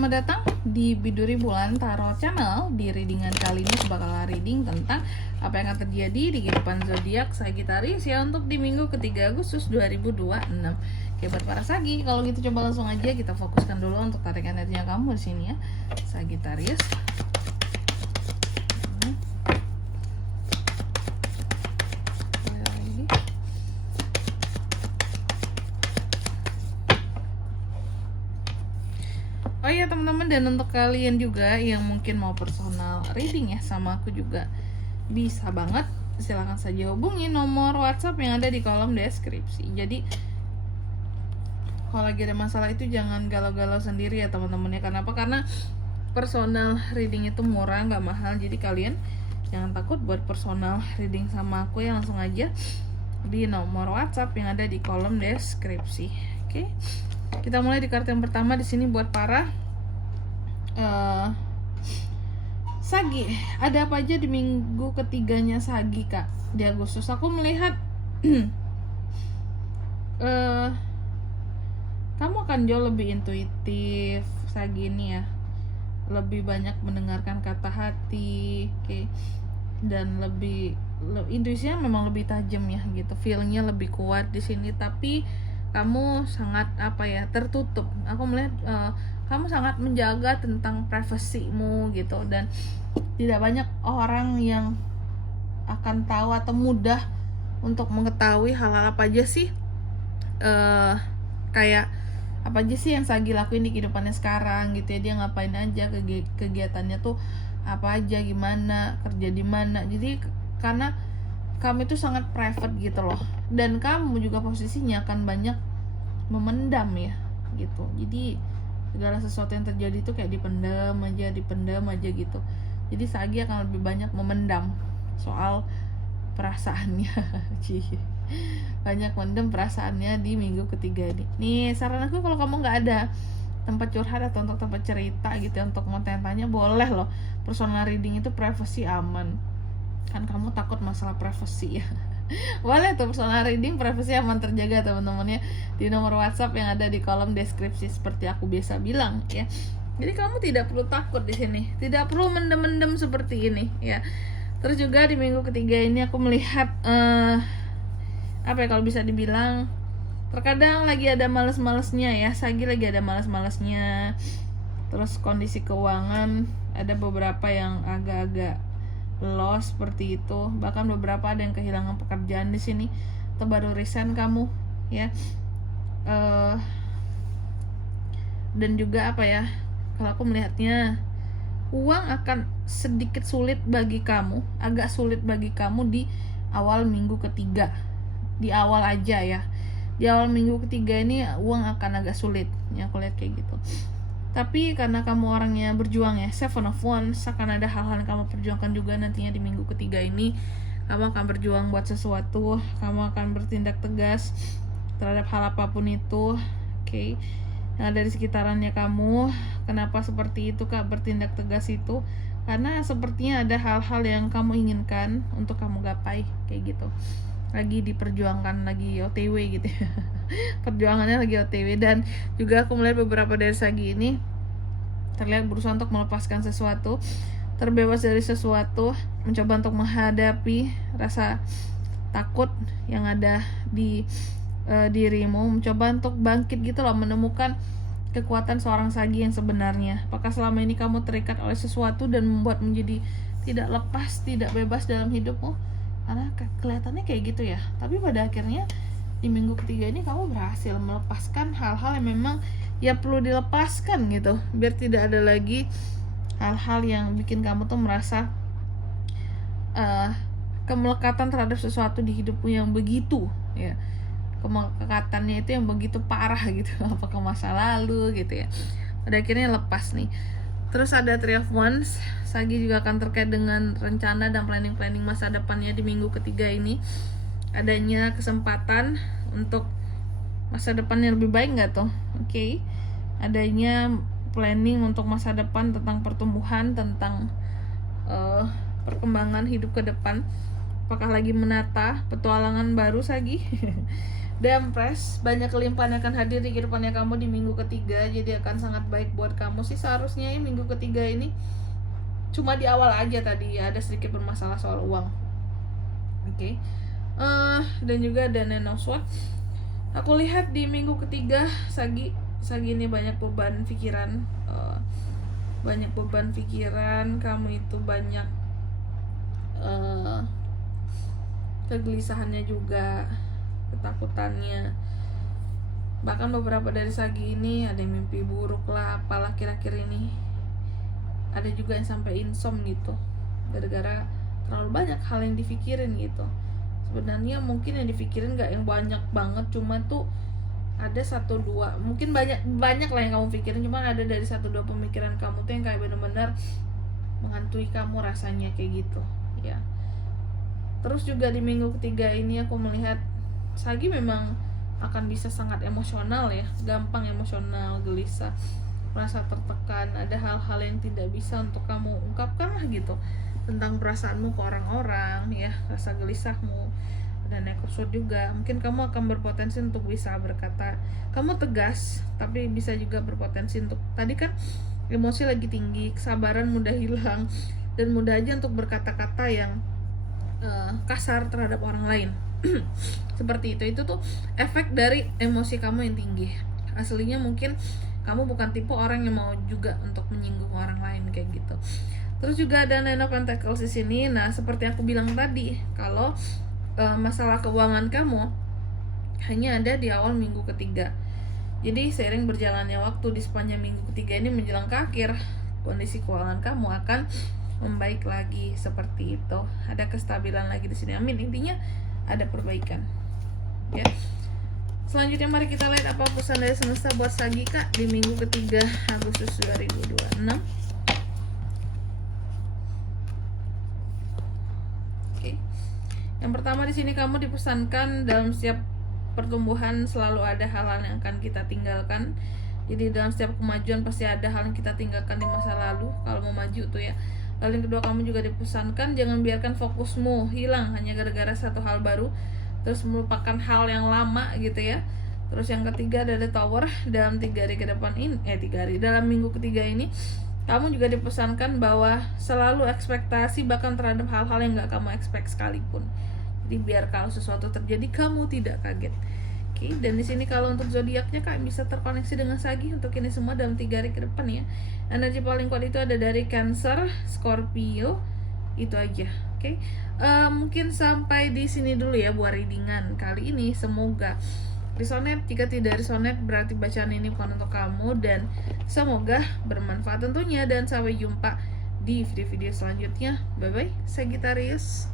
selamat datang di Biduri Bulan Tarot Channel. Di readingan kali ini bakal reading tentang apa yang akan terjadi di kehidupan zodiak Sagittarius ya untuk di minggu ketiga Agustus 2026. Oke, buat para Sagi, kalau gitu coba langsung aja kita fokuskan dulu untuk tarik energinya kamu di sini ya, Sagittarius. Oh iya teman-teman, dan untuk kalian juga yang mungkin mau personal reading ya sama aku juga bisa banget, silahkan saja hubungi nomor WhatsApp yang ada di kolom deskripsi. Jadi kalau lagi ada masalah itu jangan galau-galau sendiri ya teman-teman ya. Kenapa? Karena personal reading itu murah, nggak mahal. Jadi kalian jangan takut buat personal reading sama aku ya, langsung aja di nomor WhatsApp yang ada di kolom deskripsi. Oke. Kita mulai di kartu yang pertama di sini buat para Sagi. Ada apa aja di minggu ketiganya Sagi, Kak? Di Agustus aku melihat kamu akan jauh lebih intuitif Sagi ini ya. Lebih banyak mendengarkan kata hati, oke. Dan intuisinya memang lebih tajam ya gitu. Feel-nya lebih kuat di sini, tapi kamu sangat tertutup. Aku melihat kamu sangat menjaga tentang privasimu gitu, dan tidak banyak orang yang akan tahu atau mudah untuk mengetahui hal-hal apa aja sih kayak apa aja sih yang Sagi lakuin di kehidupannya sekarang gitu ya. Dia ngapain aja, kegiatannya tuh apa aja, gimana, kerja di mana. Jadi karena kamu itu sangat private gitu loh, dan kamu juga posisinya akan banyak memendam ya gitu. Jadi segala sesuatu yang terjadi itu kayak dipendam aja gitu. Jadi Sagi akan lebih banyak memendam soal perasaannya. Banyak mendem perasaannya di minggu ketiga ini. Nih saran aku, kalau kamu nggak ada tempat curhat atau untuk tempat cerita gitu ya, untuk mau tanya boleh loh. Personal reading itu privacy aman. Kan kamu takut masalah privasi ya. Boleh tuh personal reading, privasi aman terjaga teman-teman ya, di nomor WhatsApp yang ada di kolom deskripsi seperti aku biasa bilang ya. Jadi kamu tidak perlu takut di sini, tidak perlu mendem-mendem seperti ini ya. Terus juga di minggu ketiga ini aku melihat kalau bisa dibilang terkadang lagi ada males-malesnya ya, Sagi lagi ada males-malesnya. Terus kondisi keuangan ada beberapa yang agak-agak loss seperti itu, bahkan beberapa ada yang kehilangan pekerjaan di sini atau baru resign kamu ya. Dan juga kalau aku melihatnya uang akan sedikit sulit bagi kamu, agak sulit bagi kamu di awal minggu ketiga, di awal aja ya. Di awal minggu ketiga ini uang akan agak sulit ya, aku lihat kayak gitu. Tapi karena kamu orangnya berjuang ya, Seven of Wands, akan ada hal-hal yang kamu perjuangkan juga nantinya di minggu ketiga ini. Kamu akan berjuang buat sesuatu, kamu akan bertindak tegas terhadap hal apapun itu, oke. Yang ada di sekitarannya kamu. Kenapa seperti itu, Kak, bertindak tegas itu? Karena sepertinya ada hal-hal yang kamu inginkan untuk kamu gapai, kayak gitu. Lagi diperjuangkan, lagi OTW gitu ya. Perjuangannya lagi OTW. Dan juga aku melihat beberapa dari Sagi ini terlihat berusaha untuk melepaskan sesuatu, terbebas dari sesuatu, mencoba untuk menghadapi rasa takut yang ada di dirimu, mencoba untuk bangkit gitu loh, menemukan kekuatan seorang Sagi yang sebenarnya. Apakah selama ini kamu terikat oleh sesuatu dan membuat menjadi tidak lepas, tidak bebas dalam hidupmu? Karena kelihatannya kayak gitu ya. Tapi pada akhirnya di minggu ketiga ini kamu berhasil melepaskan hal-hal yang memang ya perlu dilepaskan gitu, biar tidak ada lagi hal-hal yang bikin kamu tuh merasa kemelekatan terhadap sesuatu di hidupmu yang begitu ya. Kemelekatannya itu yang begitu parah gitu, apakah masa lalu gitu ya. Pada akhirnya lepas nih. Terus ada Three of Wands. Sagi juga akan terkait dengan rencana dan planning masa depannya di minggu ketiga ini. Adanya kesempatan untuk masa depan yang lebih baik nggak tuh? Oke. Adanya planning untuk masa depan, tentang pertumbuhan, tentang perkembangan hidup ke depan. Apakah lagi menata petualangan baru Sagi? The Empress, banyak kelimpahan yang akan hadir di kehidupannya kamu di minggu ketiga, jadi akan sangat baik buat kamu sih seharusnya ya. Minggu ketiga ini cuma di awal aja tadi ada sedikit bermasalah soal uang. Oke. Dan juga ada Nine of Swords. Aku lihat di minggu ketiga Sagi ini banyak beban pikiran, kamu itu banyak kegelisahannya juga, ketakutannya. Bahkan beberapa dari Sagi ini ada yang mimpi buruk lah, apalah kira-kira ini. Ada juga yang sampai insomnia gitu, gara-gara terlalu banyak hal yang dipikirin gitu. Sebenarnya mungkin yang dipikirin gak yang banyak banget, cuma tuh ada 1-2, mungkin banyak lah yang kamu pikirin, cuma ada dari 1-2 pemikiran kamu tuh yang kayak bener-bener menghantui kamu rasanya kayak gitu ya. Terus juga di minggu ketiga ini aku melihat Sagi memang akan bisa sangat emosional ya, gampang emosional, gelisah, merasa tertekan, ada hal-hal yang tidak bisa untuk kamu ungkapkan lah gitu tentang perasaanmu ke orang-orang ya, rasa gelisahmu. Dan Sword juga, mungkin kamu akan berpotensi untuk bisa berkata, kamu tegas tapi bisa juga berpotensi untuk, tadi kan emosi lagi tinggi, kesabaran mudah hilang, dan mudah aja untuk berkata-kata yang kasar terhadap orang lain. Seperti itu tuh efek dari emosi kamu yang tinggi. Aslinya mungkin kamu bukan tipe orang yang mau juga untuk menyinggung orang lain kayak gitu. Terus juga ada Nine of Pentacles di sini. Nah, seperti aku bilang tadi, kalau masalah keuangan kamu hanya ada di awal minggu ketiga. Jadi seiring berjalannya waktu di sepanjang minggu ketiga ini menjelang ke akhir, kondisi keuangan kamu akan membaik lagi seperti itu. Ada kestabilan lagi di sini. Amin. Intinya ada perbaikan. Ya. Selanjutnya mari kita lihat apa pesan dari semesta buat Sagi Kak di minggu ketiga Agustus 2026. Oke. Yang pertama di sini kamu dipesankan dalam setiap pertumbuhan selalu ada hal-hal yang akan kita tinggalkan. Jadi dalam setiap kemajuan pasti ada hal yang kita tinggalkan di masa lalu kalau mau maju tuh ya. Lalu yang kedua, kamu juga dipesankan jangan biarkan fokusmu hilang hanya gara-gara satu hal baru terus melupakan hal yang lama gitu ya. Terus yang ketiga ada The Tower. Dalam 3 hari ke depan ini, dalam minggu ketiga ini kamu juga dipesankan bahwa selalu ekspektasi bahkan terhadap hal-hal yang gak kamu expect sekalipun. Jadi biar kalau sesuatu terjadi kamu tidak kaget. Oke, dan di sini kalau untuk zodiaknya Kak bisa terkoneksi dengan Sagi untuk ini semua dalam 3 hari ke depan ya. Energi paling kuat itu ada dari Cancer, Scorpio, itu aja. Oke. Mungkin sampai di sini dulu ya buat readingan kali ini. Semoga resonate. Jika tidak resonate berarti bacaan ini bukan untuk kamu, dan semoga bermanfaat tentunya, dan sampai jumpa di video-video selanjutnya. Bye bye, Sagittarius.